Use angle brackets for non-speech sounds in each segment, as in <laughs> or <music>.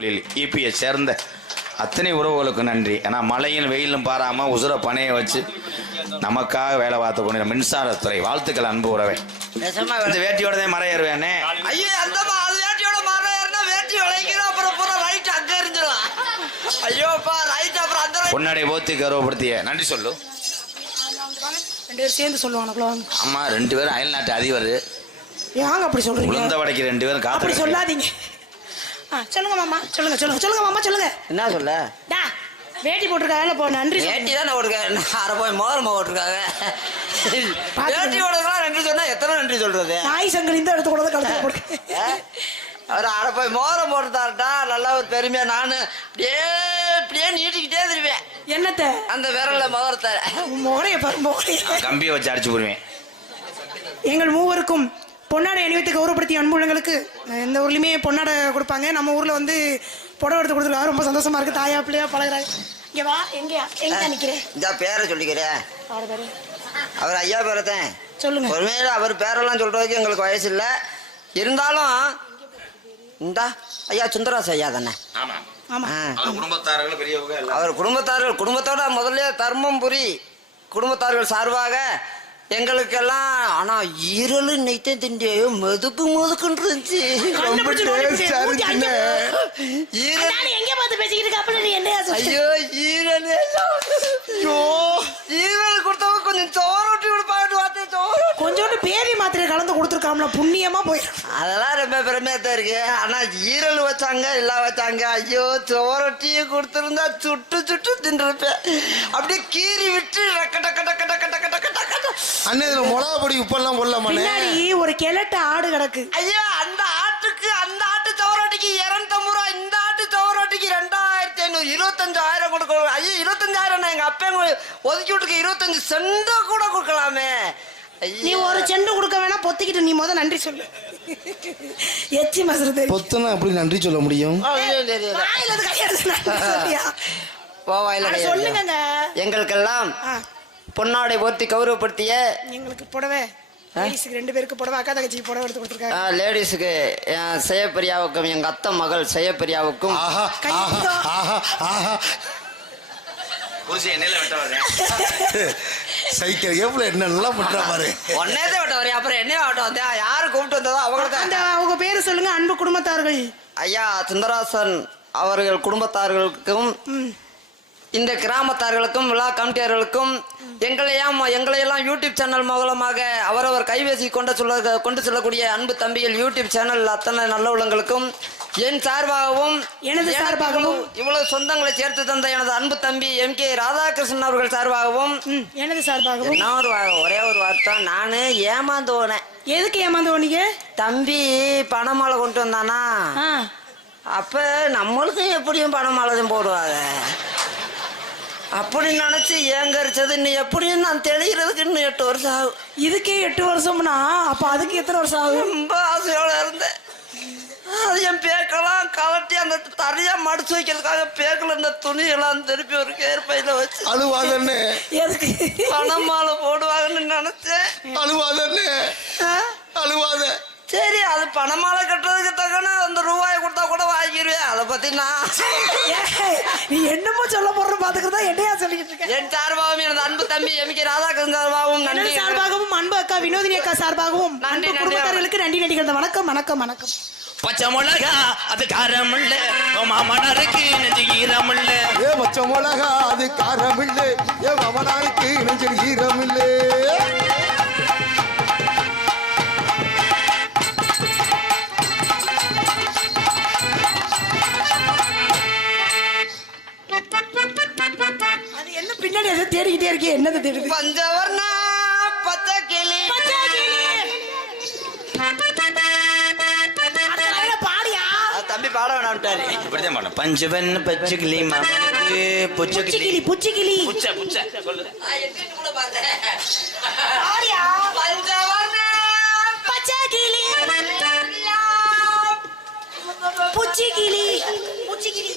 தொழில் இபியை சேர்ந்த அத்தனை உறவுகளுக்கு நன்றி. ஏன்னா மழையும் வெயிலும் பாராம உசுர பனையை வச்சு நமக்காக வேலை பார்த்து கொண்டு மின்சாரத்துறை. வாழ்த்துக்கள் அன்பு உறவே. இந்த வேட்டியோட தான் ஏறுவேனே? ஐயோ அந்த வேட்டியோட மரம் ஏறினா வேட்டி விளைக்கிறோம் அப்புறம் பூரா ரைட் அங்க இருந்துரும். ஐயோப்பா ரைட் அப்புறம் அந்த. பொன்னாடை போத்தி கௌரவப்படுத்திய. நன்றி சொல்லு. ரெண்டு பேரும் சேர்ந்து சொல்லுவானுங்களோ ஆமா ரெண்டு பேரும் அயல் நாட்டு அதிபர். ஏங்க அப்படி சொல்றீங்க? உளுந்த வடைக்கு ரெண்டு பேரும் அப்படி சொல்லாதீங்க. ஆ சொல்லுங்க மாமா. சொல்லுங்க சொல்லுங்க சொல்லுங்க மாமா சொல்லுங்க. என்ன சொல்ல? டா வேட்டி போட்டிருக்காங்கல்ல போ நன்றி சொல்லுங்க. வேட்டி தானே ஓட்டுருக்காங்க அரை போய் மோரமா ஓட்டுருக்காங்க வேட்டியோட நன்றி சொன்னா எத்தனை நன்றி சொல்றது? நாய் சங்கிலி இந்த இடத்து கூட தான் கழுத்துல போட்டு. அவர் அரை போய் மோரம் போட்டுட்டாருட்டா நல்லா ஒரு பெருமையா நானு அப்படியே அப்படியே நீட்டிக்கிட்டே திருவேன் என்னத்த? அந்த விரல்ல மோரத்தை முகரைய பாரு முகரைய கம்பியை வச்சு அடிச்சு போடுவேன். எங்கள் மூவருக்கும் பொன்னாடை அணிவித்து கௌரவப்படுத்திய அன்புள்ளங்களுக்கு எந்த ஊர்லயுமே பொன்னாடை கொடுப்பாங்க. நம்ம ஊர்ல வந்து புடவை எடுத்து கொடுத்துருக்காங்க. ரொம்ப சந்தோஷமா இருக்கு. தாயா பிள்ளையா பழகுறாங்க இங்க வா எங்க எங்க நிக்கிறேன் இந்த பேரை சொல்லிக்கிறேன் அவரு பேரு. அவர் ஐயா பேரத்தேன் சொல்லுங்க. உண்மையில அவர் பேரெல்லாம் சொல்றதுக்கு எங்களுக்கு வயசு இல்லை. இருந்தாலும் இந்தா ஐயா சுந்தராஸ் ஐயா தானே? ஆமா. ஆமா. ஆ. அவர் குடும்பத்தாரர்கள் பெரியவங்க எல்லாம். அவர் குடும்பத்தார்கள் குடும்பத்தோட முதல்ல தர்மபுரி குடும்பத்தார்கள் சார்பாக எங்களுக்கெல்லாம் ஆனா ஈரலு நெய்த்த திண்டியோ மெதுக்கு மெதுக்குன்னு இருந்துச்சு. ரொம்ப ஈரல் நானும் எங்க பார்த்து பேசிக்கிட்டு இருக்க? அப்படி நீ என்னையா சொல்ற? ஐயோ ஈரல் ஐயோ. ஈரல் கொடுத்தவங்க கொஞ்சம் சோறுட்டி விடுப்பாட்டு வார்த்தை சோறு கொஞ்சோண்டு பேதி மாத்திரை கலந்து கொடுத்துருக்காம்ல புண்ணியமா போயிடும் அதெல்லாம் ரொம்ப பெருமையா தான் இருக்கு. ஆனா ஈரல் வச்சாங்க எல்லாம் வச்சாங்க ஐயோ சோரட்டியை கொடுத்துருந்தா சுட்டு சுட்டு தின்றுருப்பேன். அப்படியே கீறி விட்டு டக்க டக்க டக்க டக்க டக்க அண்ணே இதுல மிளகா பொடி உப்பெல்லாம் போடலாமாண்ணே? பின்னாடி ஒரு கிழட்டு ஆடு கிடக்கு. ஐயோ அந்த ஆட்டுக்கு அந்த ஆட்டு சோரட்டிக்கு இரநூத்தம்பது ரூபா இந்த ஆட்டு சோரட்டிக்கு ரெண்டாயிரத்தி ஐநூறு இருபத்தஞ்சாயிரம் கொடுக்கணும் ஐயோ இருபத்தஞ்சாயிரம் நான் எங்க அப்பா ஒதுக்கி விட்டுக்க இருபத்தஞ்சு செண்டோ கூட கொடுக்கலாமே. நீ ஐயோ ஒரு செண்டு கொடுக்க வேணா பொத்திக்கிட்டு நீ முத நன்றி சொல்லு. எச்சி தெரியும்? பொத்துனா எப்படி நன்றி சொல்ல முடியும்? சொல்லுங்கங்க. எங்களுக்கெல்லாம் பொன்னாடை போர்த்தி கௌரவப்படுத்திய எங்களுக்கு புடவை. லேடிஸுக்கு ரெண்டு பேருக்கு புடவை அக்கா தங்கச்சிக்கு புடவை எடுத்து கொடுத்துருக்காங்க லேடிஸுக்கு செய்யப்பெரியாவுக்கும் எங்க அத்தை மகள் செய்யப்பெரியாவுக்கும் சைக்கிள் எவ்வளவு என்னெல்லாம் பண்றா பாரு. ஒன்னேதே விட்ட வரேன் அப்புறம் என்ன விட்ட வந்தேன் யாரு கூப்பிட்டு வந்ததோ அவங்களுக்கு அந்த அவங்க பேரு சொல்லுங்க அன்பு குடும்பத்தார்கள். ஐயா சுந்தராசன் அவர்கள் குடும்பத்தார்களுக்கும் இந்த கிராமத்தார்களுக்கும் விழா கமிட்டியார்களுக்கும் எங்களையாம் எங்களையெல்லாம் யூடியூப் சேனல் மூலமாக அவரவர் கைபேசி கொண்டு சொல்ல கொண்டு செல்லக்கூடிய அன்பு தம்பிகள் யூடியூப் சேனல் அத்தனை நல்ல உள்ளங்களுக்கும் என் சார்பாகவும் எனது சார்பாகவும் இவ்வளவு- சொந்தங்களை சேர்த்து தந்த எனது அன்பு தம்பி எம் கே ராதாகிருஷ்ணன் அவர்கள் சார்பாகவும் எனது சார்பாகவும். என்ன ஒரு ஒரே ஒரு வார்த்தை நானு ஏமாந்து போனேன். எதுக்கு ஏமாந்து போனீங்க? தம்பி பணமாலை கொண்டு வந்தானா? அப்ப நம்மளுக்கும் எப்படியும் பணமாலதும் போடுவாங்க. அப்படி நினைச்சு ஏங்கரிச்சது நீ எப்படியும் நான் தெளிகிறதுக்கு இன்னும் எட்டு வருஷம் ஆகும். இதுக்கே எட்டு வருஷம்னா அப்ப அதுக்கு எத்தனை வருஷம் ஆகும்? ரொம்ப ஆசையோட இருந்தேன். அது என் பேக்கெல்லாம் கலட்டி அந்த தரையா மடிச்சு வைக்கிறதுக்காக பேக்கில் இருந்த துணியெல்லாம் திருப்பி ஒரு கேர்பையில வச்சு அழுவாதண்ணே எதுக்கு? பணமாலை போடுவாங்கன்னு நினைச்சேன். அழுவாதண்ணே ஆ? அழுவாத சரி அது பணமாலை கட்டுறதுக்கு தக்கன அந்த ரூபாயை கொடுத்தா கூட வாங்கிடுவேன் அதை பத்தி நான் நீ என்னமோ சொல்ல போற பாத்துக்கிறதா என்னையா சொல்லிக்கிட்டு இருக்க? என் சார்பாகவும் எனது அன்பு தம்பி எம் கே ராதாகிருஷ்ணன் சார்பாகவும் நன்றி. சார்பாகவும் அன்பு அக்கா வினோதினி அக்கா சார்பாகவும் நன்றி. குடும்பத்தார்களுக்கு நன்றி நடிகள் வணக்கம் வணக்கம் வணக்கம். பச்சை மிளகா அது காரம் இல்ல மாமனாருக்கு நெஞ்சு ஈரம் இல்ல ஏ பச்சை மிளகா அது காரம் இல்லை ஏ மவனாருக்கு நெஞ்சில் ஈரம் இல்லை என்ன பின்னாடி எதை தேடிக்கிட்டே இருக்கே என்னது தேடுது பஞ்சவர்ண பச்சை கிளி தம்பி பாட வேணாம்ட்டாரு. இப்படிதான் பண்ண பஞ்சவன் பச்சை கிளி மாமனுக்கு புச்சை கிளி புச்சிக்கிளி. புச்சிக்கிளி. புச்சை புச்சை சொல்லு. பாடியா? பஞ்சவர்ண பச்சைக்கிளி புச்சிக்கிளி. புச்சிக்கிளி. புச்சிக்கிளி.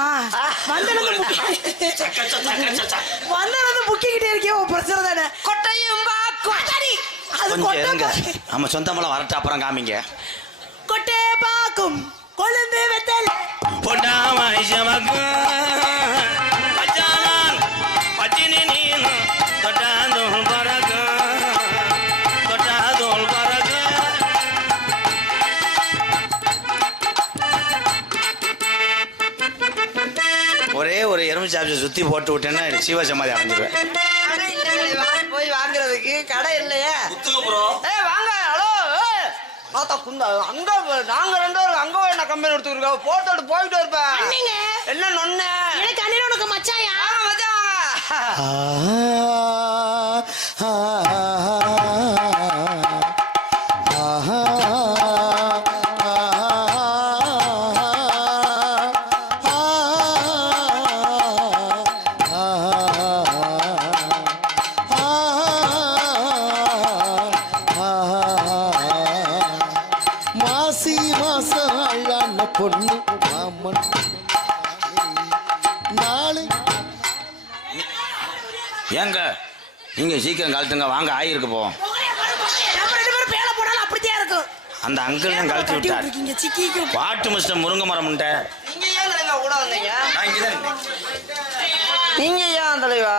மூலமா வந்தனது வந்தனது புக்கி பிரச்சனை தானே? கொட்டையும் பாக்கும் அதாடி, அது கொட்டை. நம்ம சொந்தமெல்லாம் வரட்டு அப்புறம் காமிங்க. கொட்டை பாக்கும் கொழுந்து வெத்தல். பொட்டாமாய் சுத்தி போட்டு விட்டேன்னா சிவசமாதி அடைஞ்சிருவேன் கடை இல்ல தலைவா. போய் வாங்குறதுக்கு கடை இல்லையே. ஏய் வாங்க ஹலோ மாத்தா குந்தா அங்க நாங்க ரெண்டு பேரும் அங்க நான் கம்பெனி எடுத்துருக்கோம் போட்டோட்டு போயிட்டு இருப்பேன். என்ன நொண்ணு? எனக்கு அண்ணன் உனக்கு மச்சாயா? மச்சான். பொண்ணு மாமன். நாளை ஏங்க நீங்க சீக்கிரம் கழட்டுங்க வாங்க ஆயிருக்கு போவோம் நம்ம ரெண்டு பேரும் பேல போனாலும் அப்படித்தான் இருக்கும். அந்த அங்கிள் தான் கட்டி விட்டார். பாட்டு. மிஸ்டர் முருங்க மரம்ன்ட்ட நீங்க ஏன் தலைவா கூட வந்தீங்க? நான் இங்கதான் இருந்தேன். நீங்க ஏன் தலைவா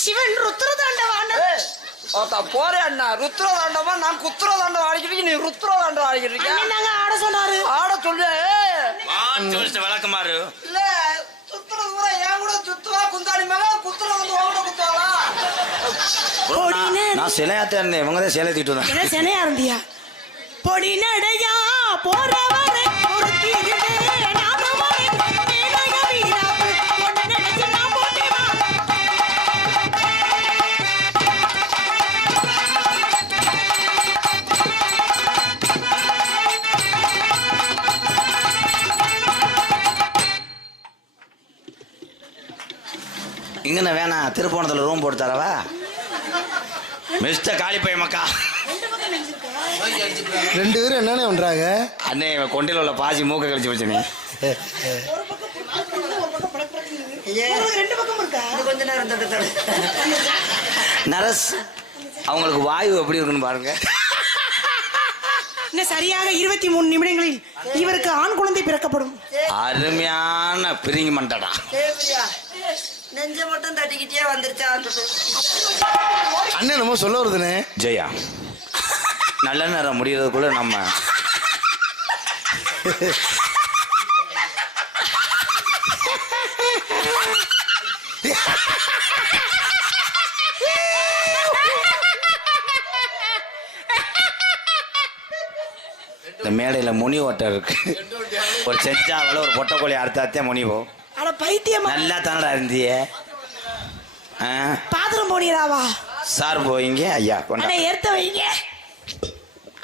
சிவன் ருத்ர தாண்டவான ஏய், ஒருத்தா போறே அண்ணா. ருத்ர தாண்டமா நான் குத்துர தாண்டம் ஆடிக்கிட்டு நீ ருத்ர தாண்டம் ஆடிக்கிட்டு தாங்க ஆட சொன்னாரு. ஆட சொல்லு விளக்குமாறு. இல்ல சுத்துறது கூட என் கூட சுத்துவா குந்தாடி மேல குத்துற வந்து உன் கூட குத்துவாளா? bro, நான்- சிலையாத்தான் இருந்தேன். இவங்க தான் சிலை தீட்டு என்ன சென்னையா இருந்தியா? பொடி நடையா போறவரை இங்கன வேணாம் திருப்போணத்துல ரூம் போட்டு தரவா? மிஸ்டர் காளிப்பை மக்கா ரெண்டு பேரும் என்னென்ன பண்றாங்க? அண்ணே இவன் கொண்டையில உள்ள பாசி மூக்க கழிச்சு வச்சுனே. உங்களுக்கு ரெண்டு பக்கம் இருக்கா இது கொஞ்ச நேரம் தட்டு தடு நரஸ் அவங்களுக்கு வாயு எப்படி இருக்குன்னு பாருங்க. இன்னும் சரியாக இருபத்தி மூணு நிமிடங்களில் இவருக்கு ஆண் குழந்தை பிறக்கப்படும். அருமையான பிரிங்கி மண்டடா. நெஞ்ச மட்டும் தட்டிக்கிட்டே வந்துருச்சா? அண்ணன் நம்ம சொல்ல வருதுனே ஜெயா நல்ல நேரம் முடியறதுக்குள்ள நம்ம இந்த மேடையில முனி ஓட்டம் இருக்கு. ஒரு செஞ்சாவல ஒரு பொட்டக்கோழி அடுத்தாத்தே முனிவோ. அட பைத்தியமா. நல்லா தானடா இருந்தியே. ஆ? பாத்திரம் போனீராவா சார் போயிங்க ஐயா கொண்டா. அண்ணா எடுத்த வைங்க.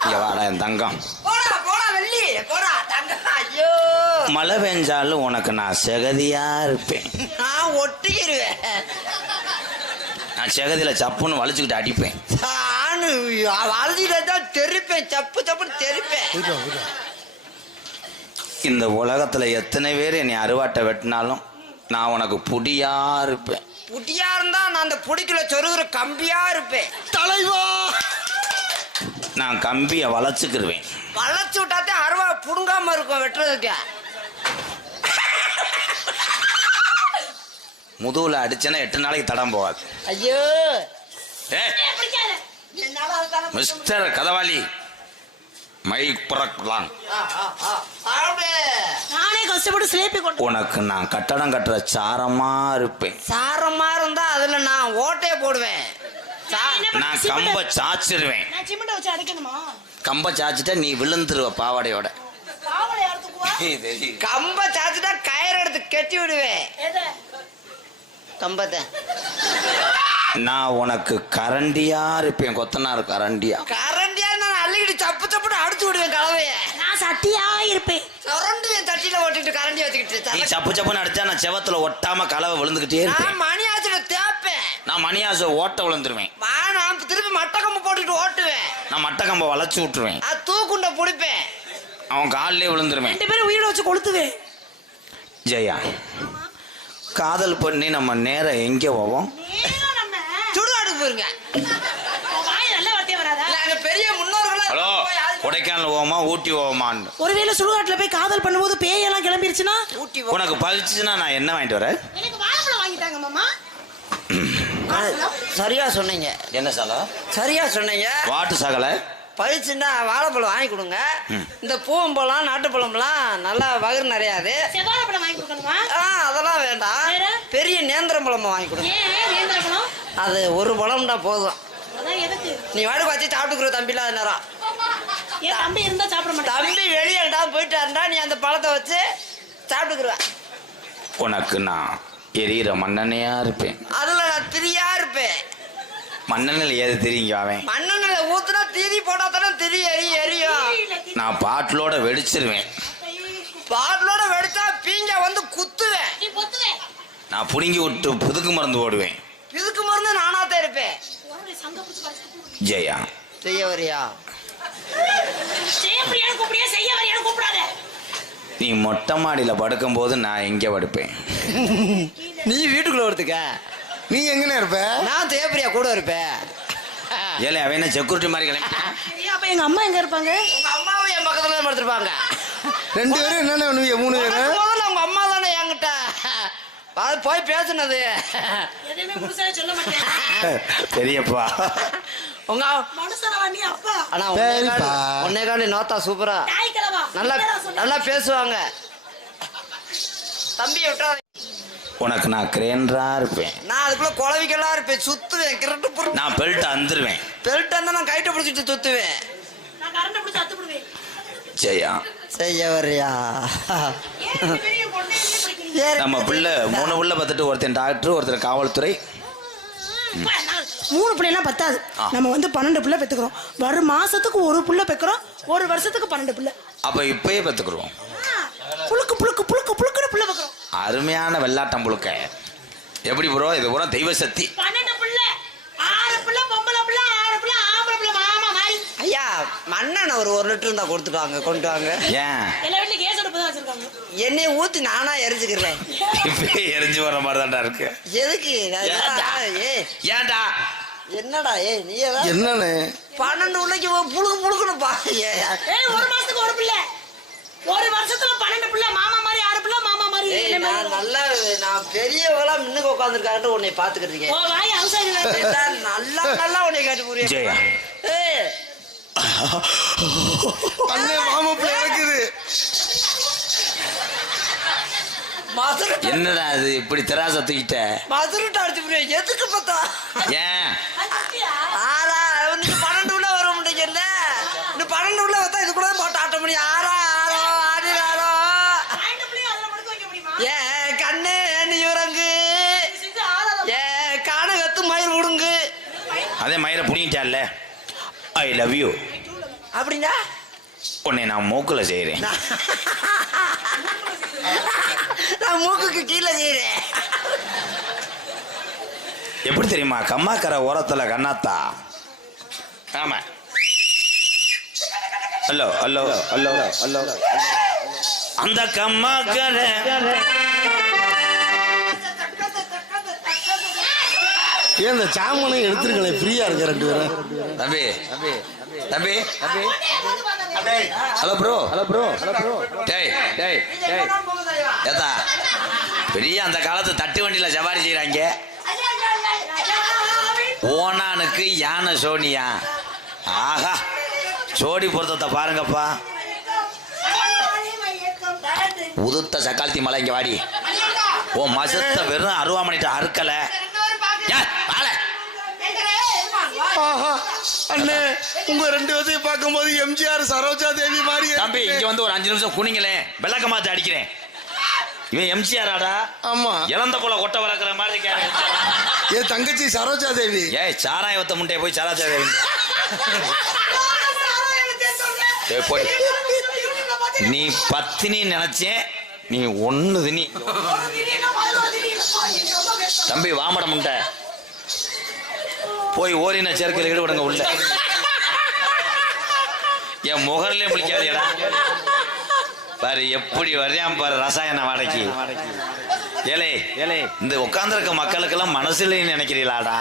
இங்க வாடா என் தங்கம். போடா போடா வெள்ளி. போடா தங்க ஐயோ. மழை பெஞ்சாலும் உனக்கு நான் செகதியா இருப்பேன். நான் ஒட்டிக்கிருவேன். நான் செகதியில சப்புன்னு வலிச்சுக்கிட்டு அடிப்பேன். நானு அழுதிட்டு தான் தெரிப்பேன். சப்பு சப்புன்னு தெரிப்பேன் போயிட்டு வா, போயிட்டு வா. இந்த உலகத்துல எத்தனை பேர் என்னை அருவாட்டை வெட்டினாலும் நான் உனக்கு புடியா இருப்பேன். புட்டியா இருந்தா நான் அந்த புடிக்குள்ள சொருகிற கம்பியா இருப்பேன். தலைவா! நான் கம்பியை வளைச்சுக்கிருவேன். வளைச்சு விட்டாத்தே அருவா புடுங்காம இருக்கும் வெட்டுறதுக்கு. முதுகுல அடிச்சேன்னா எட்டு நாளைக்கு தடம் போகாது. ஐயோ. மிஸ்டர் கதவாளி. மை புறக்கலாம். நானே கஷ்டப்பட்டு சிலேப்பி கொண்டு உனக்கு நான் கட்டடம் கட்டுற சாரமா இருப்பேன். சாரமா இருந்தா அதுல நான் ஓட்டையே போடுவேன். நான் கம்ப சாச்சிருவேன் நான் சிமெண்ட வச்சு அடைக்கணுமா? கம்ப சாச்சிட்டா நீ விழுந்துருவ பாவாடையோட. <laughs> கம்ப சாச்சுட்டா கயிறு எடுத்து கட்டி விடுவேன். கம்பத்தை. நான் உனக்கு கரண்டியா இருப்பேன். கொத்தனார் கரண்டியா கரண்டியா நான் அள்ளிக்கிட்டு சப்பு சப்புன்னு அடிச்சு விடுவேன் கலவைய. நான் சட்டியா இருப்பேன். சுரண்டுவேன் தட்டியில ஓட்டிட்டு கரண்டி நீ வச்சுக்கிட்டு சப்பு சப்புன்னு அடிச்சா நான் செவத்துல ஒட்டாம கலவை விழுந்துகிட்டே நான் மணி ஆச்சுல தேப்பேன். நான் மணியாச ஓட்ட விழுந்துருவேன். வா, நான் திருப்பி மட்டை கம்பு போட்டுட்டு ஓட்டுவேன். நான் மட்டை கம்ப வளைச்சு விட்டுருவேன். அது தூக்குண்ட பிடிப்பேன். அவன் காலிலே விழுந்துருவேன். ரெண்டு பேரும் உயிரை வச்சு கொளுத்துவேன். ஜெயா காதல் பண்ணி நம்ம நேரம் எங்கே போவோம்? நேரா நம்ம சுடுகாடுக்கு போயிருங்க வாய் நல்ல வார்த்தையே வராதா இல்ல, அங்க பெரிய முன்னோர்களா ஹலோ போய் ஆதி- கொடைக்கானல் போவோமா ஊட்டி போவோமான்னு. ஒருவேளை சுடுகாட்டுல போய் காதல் பண்ணும்போது பேயெல்லாம் கிளம்பிருச்சுன்னா? ஊட்டி உனக்கு பழிச்சுன்னா நான் என்ன வாங்கிட்டு வரேன்? எனக்கு வாழைப்பழம் வாங்கிட்டாங்க மாமா. ஆ, சரியா சொன்னீங்க. என்ன சாலா? சரியா சொன்னீங்க. வாட்டு சகலை? பழிச்சுன்னா வாழைப்பழம் வாங்கி கொடுங்க. இந்த பூவம்பழம் நாட்டுப்பழம்லாம் நல்லா வயிறு நிறையாது. செவ்வாழைப்பழம் வாங்கி கொடுக்கணுமா? ஆ அதெல்லாம் வேண்டாம். வேற? பெரிய நேந்திரம் பழமா வாங்கி கொடுங்க. ஏன் நேந்திரப்பழம் அது ஒரு பழம்டா போதும். அதான் எதுக்கு? நீ வாடு வச்சு சாப்பிட்டுக்குற தம்பி இல்லாத நேரம் என் தம்பி இருந்தா சாப்பிட மாட்டேன். தம்பி வெளியே எங்கடா போயிட்டாருண்டா நீ அந்த பழத்தை வச்சு சாப்பிட்டுக்குருவ உனக்கு நான் எரியிற மண்ணெண்ணையா இருப்பேன். அதுல நான் திரியா இருப்பேன். மண்ணெண்ணில் ஏது தெரியுங்க அவன்? மண்ணெண்ணில ஊத்துனா திரி போட்டா தானே திரி எரி எரியும். நான் பாட்டிலோட வெடிச்சிருவேன். பாட்டிலோட வெடிச்சா பீங்க வந்து குத்துவேன். நான் புடுங்கி விட்டு புதுக்கு மருந்து ஓடுவேன் இதுக்கு மருந்து நானாத்தான் இருப்பேன் ஜெயா. செய்ய வரியா நீ மொட்டை மாடியில் படுக்கும்போது நான் எங்கே படுப்பேன். நீ வீட்டுக்குள்ள ஒருத்துக்க நீ எங்கன்னு இருப்ப? நான் தேவப்பிரியா கூட இருப்பேன். ஏலே அவன் என்ன செக்யூரிட்டி மாதிரி கிளம்பி சரி, அப்ப எங்க அம்மா எங்க இருப்பாங்க? உங்க அம்மாவும் என் பக்கத்துல தான் படுத்திருப்பாங்க. ரெண்டு பேரும் என்னென்ன பண்ணுவீங்க? மூணு பேரும் முதல்ல உங்க அம்மா தானே என்கிட்ட. அது போய் பேசுனது. எதுவுமே சொல்ல மாட்டேன். பெரியப்பா. உங்க ஆனா. உன்னே காலி நோத்தா சூப்பரா நல்லா? நல்லா பேசுவாங்க. தம்பி விட்டா உனக்கு நான் கிரேண்டரா இருப்பேன். நான் அதுக்குள்ள குழவிக்கெல்லாம் இருப்பேன். சுத்துவேன். கிரட்டு புரு நான் பெல்ட் அந்துருவேன். பெல்ட் இருந்தா நான் கைட்ட பிடிச்சிட்டு சுத்துவேன். ஜெயா. செய்ய வரியா நம்ம பிள்ளை மூணு பிள்ளை பார்த்துட்டு ஒருத்தன் டாக்டர் ஒருத்தன் காவல்துறை. மூணு பிள்ளைலாம் பத்தாது. நம்ம வந்து பன்னெண்டு பிள்ளை பெத்துக்கிறோம். வரும் மாசத்துக்கு ஒரு பிள்ளை பெக்கிறோம். ஒரு வருஷத்துக்கு பன்னெண்டு பிள்ளை. அப்போ இப்பயே ஆ, புழுக்கு புழுக்கு புழுக்கு புழுக்குன்னு பிள்ளை பெக்கிறோம். அருமையான வெள்ளாட்டம் புழுக்க. எப்படி ப்ரோ இது பூரா தெய்வ சக்தி பன்னெண்டு பிள்ளை ஆறு பிள்ளை பொம்பளை பிள்ளை ஆறு பிள்ளை ஆம்பளை பிள்ளை மாமா மாதிரி ஐயா மண்ணெண்ண ஒரு ஒரு லிட்டர் இருந்தா கொடுத்துட்டு வாங்க கொண்டு வாங்க. ஏன்? எல்லா வீட்லயும் கேஸ் அடுப்பு தான் வச்சிருக்காங்க. எண்ணெயை ஊத்தி நானா எரிஞ்சுக்கிறேன். எரிஞ்சு வர மாதிரி தான்டா இருக்கு. எதுக்கு? நான் ஏன்டா? ஏய். ஏன்டா? என்னடா ஏய் நீ ஏதாவது என்னன்னு? பன்னெண்டு உள்ளக்கு புழுக்கு புழுக்குன்னு பா ஏய், ஏய். ஒரு மாசத்துக்கு ஒரு பிள்ளை. ஒரு வருஷத்துல பன்னெண்டு பிள்ளை மாமா மாதிரி ஆறு பிள்ளை மாமா மாதிரி ஏய், என்ன நான் மாதிரி நல்லா நான் பெரியவங்களா முன்னுக்கு உட்காந்துருக்காட்டு உன்னை பாத்துக்கிட்டு இருக்கேன். ஓ வாய் நல்லா நல்லா உன்னை கேட்டு புரியும் ஜெயா ஏய், அண்ணே மாமப்பிள்ளை இருக்குது. மதுரை என்னடா இது இப்படி திராச தூக்கிட்ட? மதுரைட்டு அடிச்சு எதுக்கு பார்த்தா? ஏன்? ஆறா வந்து பன்னெண்டு உள்ள வர முடியல இந்த பன்னெண்டு உள்ள பார்த்தா இது கூட போட்டு ஆட்ட முடியும். ஆறா ஆறோ ஆடினாரோ ஏ கண்ணு நீ உறங்கு. ஏ கானகத்து மயில் விடுங்கு அதே மயிரை புடிங்கிட்டால லவ் யூ அப்படின்னா? உன்னை நான் மூக்கில் செய்கிறேன் நான் மூக்குக்கு கீழே செய்றேன். எப்படி தெரியுமா? கம்மாக்கரை ஓரத்தில் கண்ணாத்தா? ஆமா. ஹலோ ஹலோ ஹலோ ஹலோ அந்த கம்மாக்கரை ஏன் இந்த சாமனை எடுத்துருக்கல? ஃப்ரீயா இருக்க ரெண்டு பேரும். தம்பி. தம்பி. தம்பி தம்பி hello bro. Hello bro. Hello bro டேய். டேய் டேய். ஏத்தா. பெரிய அந்த காலத்து தட்டு வண்டியில சவாரி செய்கிறாங்க ஓனானுக்கு யானை சோனியா. ஆஹா. ஜோடி பொருத்தத்தை பாருங்கப்பா. உதுத்த சக்காலத்தி மலை இங்க வாடி. ஓ மசத்த வெறும் அருவாமணிட்ட அறுக்கல ஏய், வாழ. ஆஹா அண்ணே உங்க ரெண்டு பேர்த்தையும் பார்க்கும்போது எம்ஜிஆர் சரோஜா தேவி மாதிரி தம்பி. இங்க வந்து ஒரு அஞ்சு நிமிஷம் குனிங்களேன் விளக்க மாத்த அடிக்கிறேன். இவன் எம்ஜிஆர் ஆடா? ஆமா. இளந்த போல கொட்டை வளர்க்குற மாதிரி. என் தங்கச்சி சரோஜா தேவி. ஏய் சாராயவத்த முட்டைய போய் சாராஜா ஏய், போய். நீ பத்தினி நினைச்சேன் நீ ஒண்ணு தினி. தம்பி வாமட முண்டை போய் ஓரின சேர்க்கையில் ஈடுபடுங்க உள்ள. என் முகர்லயே முடிக்காதேடா பாரு எப்படி வர்றான் பாரு ரசாயன வாடகைக்கு ஏலே ஏலே. இந்த உட்கார்ந்திருக்க மக்களுக்கெல்லாம் மனசுல நினைக்கிறீங்களாடா.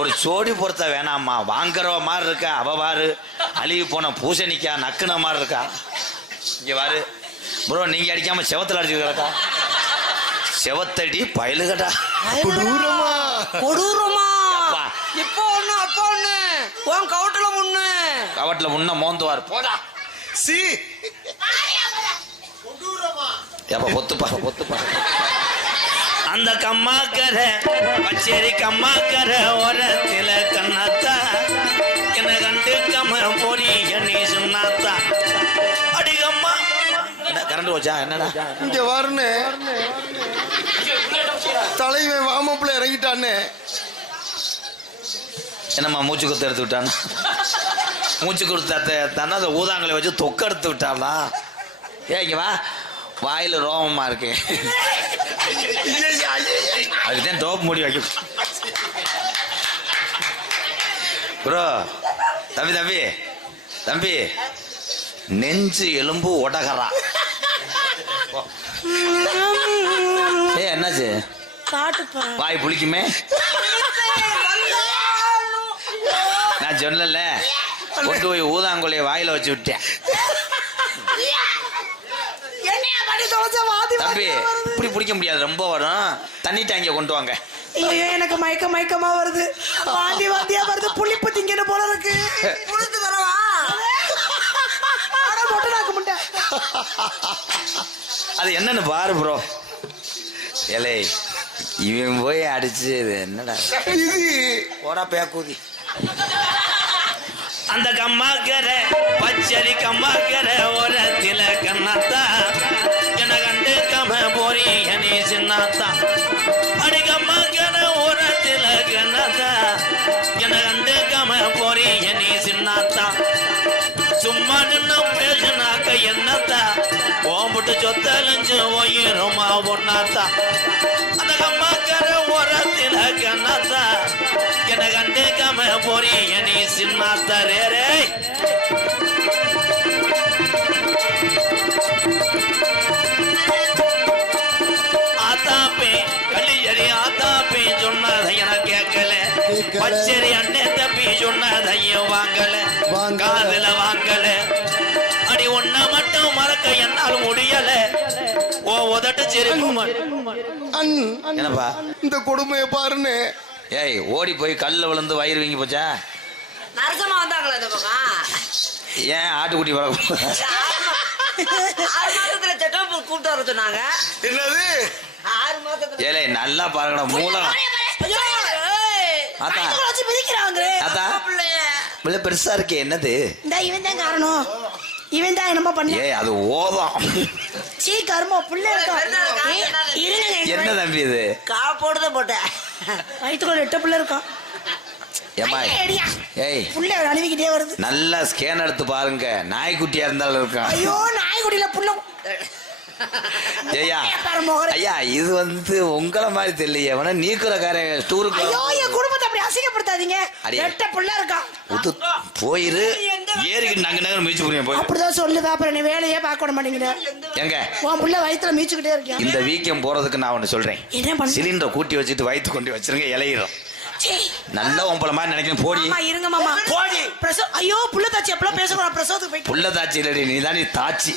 ஒரு சோடி பொறுத்த வேணாம்மா. வாங்குறவ மாதிரி இருக்கா? அவ பாரு. அழுகி போன பூசணிக்கா நக்குன மாதிரி இருக்கா? இங்க பாரு. ப்ரோ நீங்க அடிக்காம செவத்துல அடிச்சு கிடக்கா? செவத்தடி பயலுகடா. கொடூரமா கொடூரமா அப்பா. இப்போ ஒண்ணு அப்போ ஒண்ணு உன் கவுட்டுல ஒண்ணு கவட்டில் முன்ன மோந்துவார் போடா. சி. எப்ப பொத்துப்பா பொத்துப்பா. அந்த கம்மாக்கர பச்சேரி கம்மாக்கர ஓரத்தில கண்ணாத்தா. என்ன கண்டு கம்ம போடி நீ சொன்னாத்தா அடிகம்மா என்ன கரண்ட் வச்சா என்னடா? இங்க வரனே தலைவன் வாமப்புல இறங்கிட்டானே. என்னம்மா மூச்சு குத்து எடுத்து விட்டானா மூச்சு கொடுத்த தானே அந்த ஊதாங்களை வச்சு தொக்க எடுத்து விட்டாளா? ஏ இங்க வா. வாயில ரோமமா இருக்கு. அதுதான் டோப் மூடி வைக்கும் ப்ரோ தம்பி தம்பி தம்பி நெஞ்சு எலும்பு உடகரா ஏ என்னாச்சு? வாய் புளிக்குமே? நான் சொல்லல. கொண்டு போய் ஊதாங்குழிய வாயில வச்சு விட்டேன். தம்பி. இப்படி பிடிக்க முடியாது. ரொம்ப வரும். தண்ணி டேங்கிய கொண்டு வாங்க. ஐயோ எனக்கு மயக்க மயக்கமா வருது. வாந்தி வாந்தியா வருது. புளிப்பு திங்கன்னு போல இருக்கு. புளித்து தரவா? அட மொட்டை நாக்கு முட்டை. அது என்னன்னு பாரு ப்ரோ ஏலே இவன் போய் அடிச்சு இது என்னடா? இது. போடா பேக்கூதி. அந்த கம்மாக்கர பச்சரி கம்மாக்கர ஓரத்தில கண்ணாத்தா. என கண்டு கம போரி நீ சின்னாத்தா. அடி கம்மாக்கர ஓரத்தில கண்ணாத்தா. என கண்டு கம போரி நீ சின்னாத்தா. சும்மா நின்ன பேசினாக்க என்னத்தா? ஓம்பிட்டு சொத்தலஞ்சு ஒயிருமா ஒன்னாத்தா அந்த கம்மாக்கர ஓரத்தில கண்ணாத்தா. என போரி நீ சின்னாத்தா ரே ரே ஆத்தாப்பே கள்ளியடி ஆத்தாப்பே சொன்னதை எனக்கு கேட்கல. பச்சரி அண்ணே தம்பி சொன்னதையும் வாங்கல. காதுல வாங்கல. அடி ஒன்ன மட்டும் மறக்க என்னால் முடியல. ஓ உதட்டு சிரிப்பு என்னப்பா? இந்த கொடுமையை பாருன்னு ஏய் ஓடி போய் கல்ல விழுந்து வயிறு வீங்கி போச்சா? நரசமா வந்தாங்களா இந்த பக்கம்? ஏன் ஆட்டுக்குட்டி வளர்க்கும் ஆறு மாசத்துல செட்டப் கூப்பிட்டு வர சொன்னாங்க. என்னது? ஆறு மாசத்துல ஏலே நல்லா பாருங்கடா மூலம். வயித்துக்குள்ள வச்சு. இவ்வளவு பெருசா இருக்கே என்னது? இந்த இவன் தான் காரணம். இவன் தான் என்னமோ பண்ண ஏய் அது ஓதம். சீ கருமோ புள்ள இருக்கா? பெருசா ஏய், இருக்கா? இருங்க என்ன தம்பி இது? காப்போடு தான் போட்டேன். வயிற்றுக்குள்ள எட்ட புள்ள ஐயா, எடியா. ஏய். புள்ள அழுவிக்கிட்டே வருது. நல்லா ஸ்கேன் எடுத்து பாருங்க. நாய்க்குட்டியா இருந்தாலும் இருக்கான். ஐயோ நாய்க்குடியில புள்ள ஐயா. ஐயா இது வந்து உங்கள மாதிரி தெரியலையே. வேணா நீக்குறக்காரன் டூருக்கு ஐயோ என் குடும்பத்தை அப்படி அசிங்கப்படுத்தாதீங்க. எட்ட புள்ள இருக்கான் உது போயிரு. ஏறிக்கிட்டு நங்க நகர் மீச்சு புரியும் போய் அப்படிதான் சொல்லுது அப்புறம் நீ வேலையே பார்க்க விட மாட்டேங்கிற. எங்க? உன் புள்ள வயித்துல மீச்சுக்கிட்டே இருக்கியா? இந்த வீக்கம் போறதுக்கு நான் ஒண்ணு சொல்றேன். என்ன பண்ண? சிலிண்டரை கூட்டி வச்சுட்டு வயிற்று கொண்டு வச்சிருங்க இலையிறோம். சீ. நல்ல உம்பள மாதிரி நினைக்கணும். போடி. இருங்க மாமா. போடி. பிரசவ ஐயோ புள்ள தாச்சி எப்பலாம் பேசக்கூடாது. பிரசவத்துக்கு போயிட்டு. புள்ள தாச்சி இல்லடி நீ தானே தாச்சி.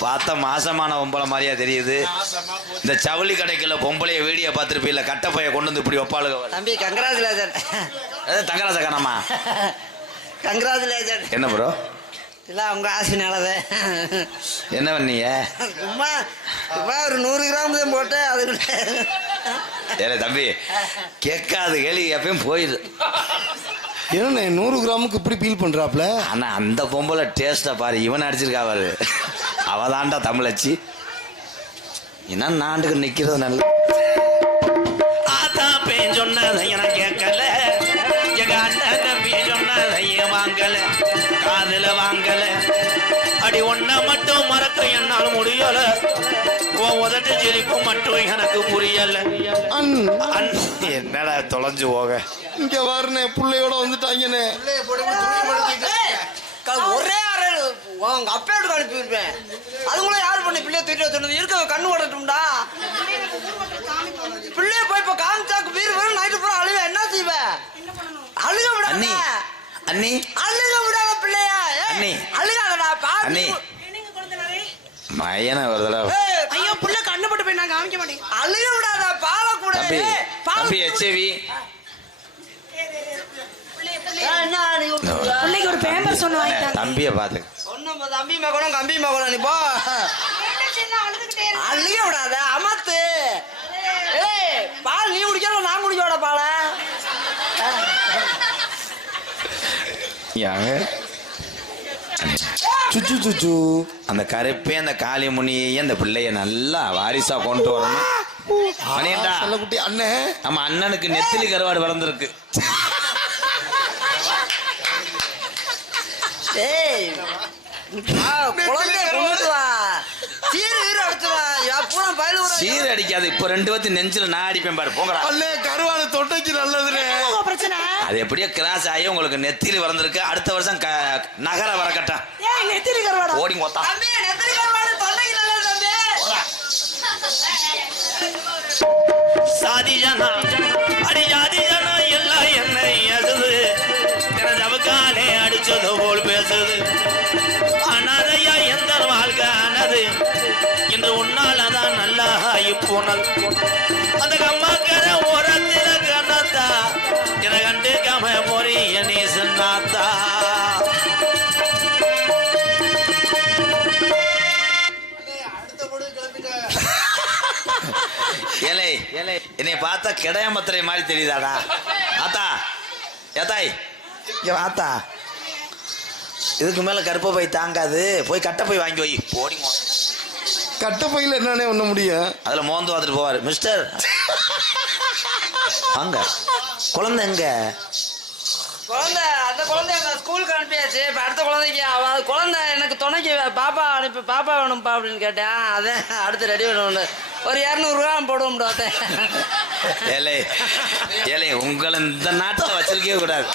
பார்த்தா மாசமான பொம்பளை மாதிரியா தெரியுது. இந்த ஜவுளி கடைக்குள்ள பொம்பளைய வீடியோ பார்த்துருப்பீல்ல கட்டப்பைய கொண்டு வந்து இப்படி ஒப்பாளுக தம்பி கங்க்ராச்சுலேஷன் தங்கராச கணமா கங்க்ராச்சுலேஷன் என்ன ப்ரோ இல்லை உங்க ஆசைனாலதே என்ன பண்ணீங்க? சும்மா சும்மா ஒரு நூறு கிராம் தான் போட்டேன் அதுக்குள்ள. ஏலே தம்பி கேட்காது கேள்வி எப்பயும் போயிடுது என்ன நூறு கிராமுக்கு இப்படி ஃபீல் பண்றாப்ல ஆனா அந்த பொம்பளை டேஸ்டா பாரு இவன் அடிச்சிருக்கா பாரு. அவதான்டா தமிழச்சி. என்ன நாண்டுக்கு நிக்கிறது நல்ல ஆத்தா பேன் சொன்னதை எனக்கு கேட்கல. எங்க அண்ணன் தம்பி சொன்னதையும் வாங்கல. காதுல வாங்கல. அடி ஒன்ன மட்டும் மறக்க என்னால் முடியல. உன் உதட்டு சிரிப்பு மட்டும் எனக்கு புரியல. அன் அண்ண், என்னடா தொலைஞ்சு போக? இங்க வாருனே பிள்ளையோட வந்துட்டாங்கண்ணே. க- ஒரே அறை உங்க அப்பேட்டு அனுப்பி விடுவேன். அதுக்குள்ள யார் பண்ணி? பிள்ளைய தூக்கிட்டு சொன்னது. இருக்க கண்ணு ஓடட்டும்டா. பிள்ளைய போய் இப்ப காமிச்சாக்கு வீர் வரும் நைட்டு பூரா அழுவ. என்ன செய்வ? அழுக அண்ணி விடாத. அண்ணி அழுக விடாத பிள்ளைய. அண்ணி. அழுகாதடா. அண்ணி. மயன ஒரு தடவை ஏய், ஐயோ புள்ள கண்ணு போட்டு போய் நான் காமிக்க மாட்டேன் அழுக விடாத பால கூட தம்பி தம்பி விட்டுருக்க? பிள்ளைக்கு ஒரு பேம்பர் சொன்ன வாங்கிட்டாங்க தம்பியை பார்த்து ஒண்ணும் தம்பி மகனும் கம்பி மகனும் நீ போ. அழுக விடாத அமத்து. ஏய் பால் நீ குடிக்கணும் நான் குடிக்கோட பால? யாங்க சுச்சு சுச்சு அந்த கருப்பே அந்த காளி முனியையும் அந்த பிள்ளைய நல்லா வாரிசா கொண்டு வரணும். மணியண்டா. செல்லக்குட்டி அண்ணே. நம்ம அண்ணனுக்கு நெத்திலி கருவாடு வளர்ந்துருக்கு. ஏய் வா, குழந்தைய கொண்டு வா சீரு வீடு அடிச்சு வா யா பூரா பயிலு சீர் அடிக்காது. இப்ப ரெண்டு பேத்து நெஞ்சில நான் அடிப்பேன் பாரு. போங்கடா. அண்ணே கருவாடு தொட்டைக்கு பிரச்சனை? அது எப்படியோ கிராஸ் ஆகி உங்களுக்கு நெத்திலி வளர்ந்துருக்கு. அடுத்த வருஷம் நகர வரக்கட்டா ஏன் நெத்திரி கருவாடா. ஓடி மொத்தம் தம்பி நெத்திரி கருவாடு தொண்டைக்கு நல்லது தம்பி. சாதி ஜனா அடி ஜாதி ஜனா எல்லாம் என்ன எதுது அடிச்சது போல் பேசுது. போனது அந்த கம்மாக்கர ஓரத்தில கண்ணத்தா. என கண்டு கம பொறிய நீ சொன்னாத்தா ஏலே ஏலே என்னை பார்த்தா கிடையாமத்திரை மாதிரி தெரியுதாடா? ஆத்தா ஏத்தாய் இங்க ஆத்தா இதுக்கு மேல கருப்பை போய் தாங்காது. போய் கட்டை போய் வாங்கி வை. போடிங்க கட்ட பையில என்னண்ணே பண்ண முடியும். அதுல மோந்து பார்த்துட்டு போவாரு. மிஸ்டர் வாங்க. குழந்தை எங்க? குழந்தை அந்த குழந்தை எங்க ஸ்கூலுக்கு அனுப்பியாச்சு. இப்ப அடுத்த குழந்தைக்கு அவ குழந்தை எனக்கு துணைக்கு பாப்பா அனுப்பி பாப்பா வேணும்ப்பா அப்படின்னு கேட்டேன். அதான் அடுத்து ரெடி பண்ணணும் ஒரு இரநூறுவா போடுவோம் ஏலே ஏலே உங்களை இந்த நாட்டில் வச்சிருக்கவே கூடாது.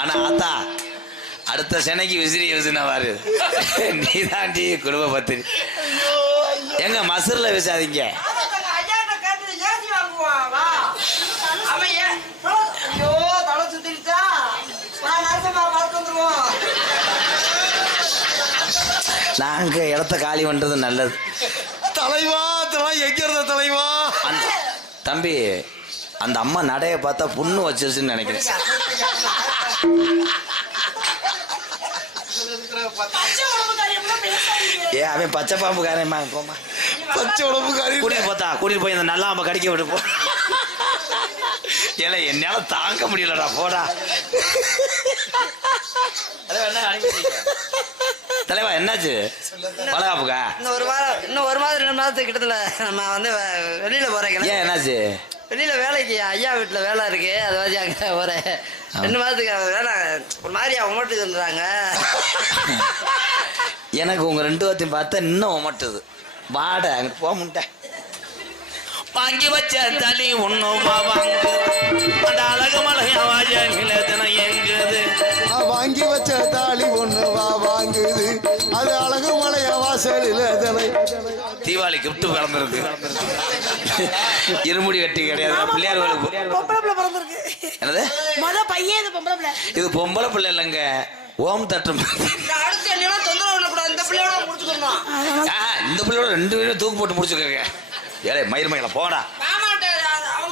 ஆனா ஆத்தா அடுத்த சென்னைக்கு விசிறி விசினவாரு நீ தாண்டி குடும்ப பத்திரி. எங்க மசூர்ல வந்துருவோம் நாங்க இடத்த காலி பண்றது நல்லது. தலைவா எங்க இருந்த தலைவா? தம்பி அந்த அம்மா நடைய பார்த்தா புண்ணு வச்சிருச்சுன்னு நினைக்கிறேன். ஏ அவன் பச்சை பாம்பு காரமா போமா பச்சை உடம்பு கூட்டிட்டு போத்தா கூட்டிட்டு போய் இந்த நல்லா அம்மா கடிக்க விட்டு போ. ஏல என்னால தாங்க முடியலடா போடா. தலைவா, என்ன அனுப்பிட்டீங்க? தலைவா என்னாச்சு? வளகாப்புக்கா? இன்னும் ஒரு வாரம் இன்னும் ஒரு மாதம் ரெண்டு மாதத்துக்கு கிட்டத்துல நம்ம வந்து வெளியில போறேன் ஏன் என்னாச்சு? வெளியில வேலைக்கு ஐயா வீட்டுல வேலை இருக்கு அதை வச்சு அங்க போறேன். ரெண்டு மாதத்துக்கு வேலை ஒரு மாதிரி அவங்க மட்டும் எனக்கு உங்க ரெண்டு பேர்த்தையும் பார்த்தா இன்னும் உமட்டுது வாட அங்க போக முட்டேன் வாங்கி வச்ச தலி ஒண்ணும் வாங்க. அந்த அழகு மலையா வாஜகில தினம் எங்குது வாங்கி வச்ச தாலி ஒண்ணு வா வாங்குது. அது அழகு மலையா வாசலில் அதனை தீபாவளி கிஃப்ட் பிறந்திருக்கு. இருமுடி கட்டி கிடையாது. பிள்ளையார் கோயிலுக்கு பொம்பளை பிள்ளை பிறந்திருக்கு. என்னது? மொத பையன் இது பொம்பளை பிள்ளை. இது பொம்பளை பிள்ளை இல்லைங்க. ஓம் தட்டு. அடுத்து என்னெல்லாம் தொந்தரவு இந்த பிள்ளையோட முடிச்சுக்கணும் ஆ, இந்த பிள்ளையோட ரெண்டு பேரும் தூக்கு போட்டு முடிச்சுக்கோங்க. ஏலே மயிர் மயில போடா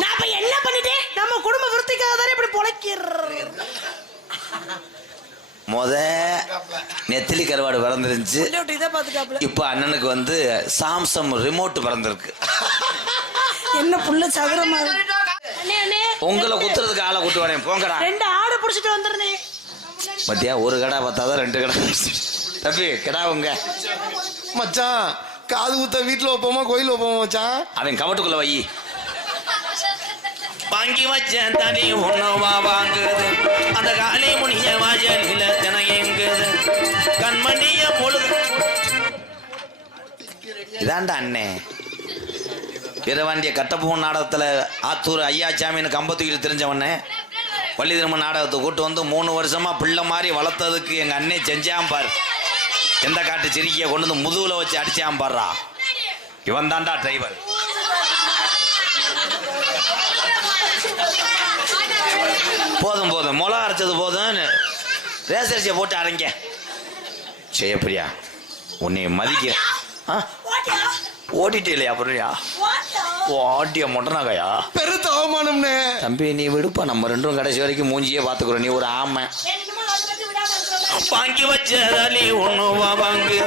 நான் இப்ப என்ன பண்ணிட்டேன்? நம்ம குடும்ப விருத்திக்காக தானே இப்படி பொழைக்கிறேன். முத நெத்திலி கருவாடு பிறந்துருந்துச்சு இப்போ அண்ணனுக்கு வந்து சாம்சங் ரிமோட் பிறந்திருக்கு என்ன புள்ள சதுரமா இருக்கு. அண்ணே அண்ணே. உங்களை குத்துறதுக்கு ஆளை கூட்டு வரேன். போங்கடா. ரெண்டு ஆடு புடிச்சிட்டு வந்துருந்தேன் பத்தியா ஒரு கடை பார்த்தாதான் ரெண்டு கடை. தம்பி கடா உங்க. மச்சான் காது ஊத்த வீட்டுல வைப்போமா கோயில் வைப்போமா மச்சான்? அவன் கவட்டுக்குள்ள வை. வாங்கி வச்ச தனி ஒண்ணுவா வாங்குது அந்த காலி முனிய வாஜலில தினையங்குது கண்மணிய பொழுது. இதாண்டா அண்ணே. வீரவாண்டிய கட்டப்பூன் நாடகத்துல ஆத்தூர் ஐயாச்சாமின்னு கம்பத்துக்கிட்டு தெரிஞ்சவனே. வள்ளி திரும்ப நாடகத்தை கூட்டு வந்து மூணு வருஷமா பிள்ளை மாதிரி வளர்த்ததுக்கு எங்க அண்ணே செஞ்சாம் பாரு. எந்த காட்டு சிரிக்கிய கொண்டு வந்து முதுகுல வச்சு அடிச்சாம் பாருடா இவன் தான்டா டிரைவர் போதும் போதும். மிளகா அரைச்சது போதும் ரேசரிசியை போட்டு அரைங்க. ஜெயப்பிரியா உன்னை மதிக்க? ஓட்டிட்டே இல்லையா அப்புறம்யா ஓட்டிய மொட்டனாகையா பெருத்த அவமானம்னே. தம்பி நீ விடுப்பா. நம்ம ரெண்டும் கடைசி வரைக்கும் மூஞ்சியே பாத்துக்கிறோம் நீ ஒரு ஆமை. வாங்கி வச்சதாலி ஒண்ணுவா வாங்கு.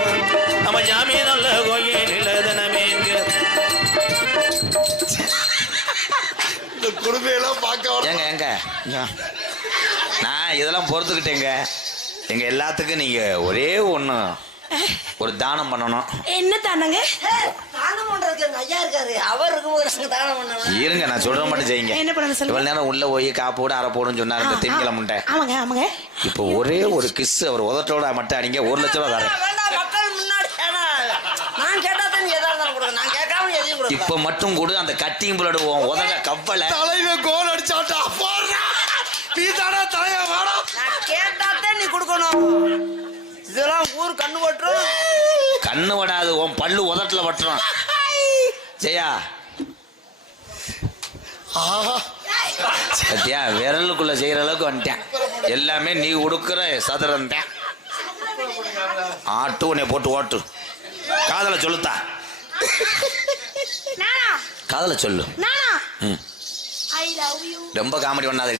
நம்ம ஜாமி நல்ல கோயில் தினமேங்கு இந்த குடும்பையெல்லாம் பார்க்க வர ஏங்க ஏங்க. இங்க. நான் இதெல்லாம் பொறுத்துக்கிட்டேங்க. எங்க எல்லாத்துக்கும் நீங்க ஒரே ஒண்ணு. ஒரு தானம் பண்ணணும். என்ன தானங்க? எங்க ஐயா இருக்காரு. அவர் இருக்கும்போது நாங்க தானம் பண்ணணும் இருங்க நான் சொல்ற மட்டும் செய்யுங்க. என்ன பண்ணணும் சொல்லுங்க. இவ்வளவு நேரம் உள்ள போய் காப்போடு அரை போடுன்னு சொன்னாரு இந்த திங்கிழமுண்டை ஆமாங்க ஆமாங்க. இப்போ ஒரே ஒரு கிஸ் அவர் உதட்டோட மட்டும் அடிங்க ஒரு லட்சம் ரூபா தரேன். வேண்டாம் மக்கள் முன்னாடி ஏன்னா, நான் கேட்டா தான் நீ எதா இருந்தாலும் கொடுக்க நான் கேட்காம நீ எதையும் கொடுக்க இப்ப மட்டும் கூட அந்த கட்டிங் புலடுவோம் உதக கப்பலை தலைவன் கோல் அடிச்சாட்டா? போடுறா. நீ தானே தலைய வாடா. நான் கேட்டா தான் நீ கொடுக்கணும். இதெல்லாம் ஊர் கண்ணு பட்டுரும். கண்ணு வடாது உன் பல்லு உதட்டுல வட்டுறோம் ஜெயா. சத்தியா விரலுக்குள்ள செய்யற அளவுக்கு வந்துட்டேன். எல்லாமே நீ கொடுக்குற சதுரம் தான். ஆட்டு உன்னை போட்டு ஓட்டு. காதல சொல்லுத்தா. நானா? காதல சொல்லு. நானா? ம். ஐ லவ் யூ ரொம்ப காமெடி பண்ணாத.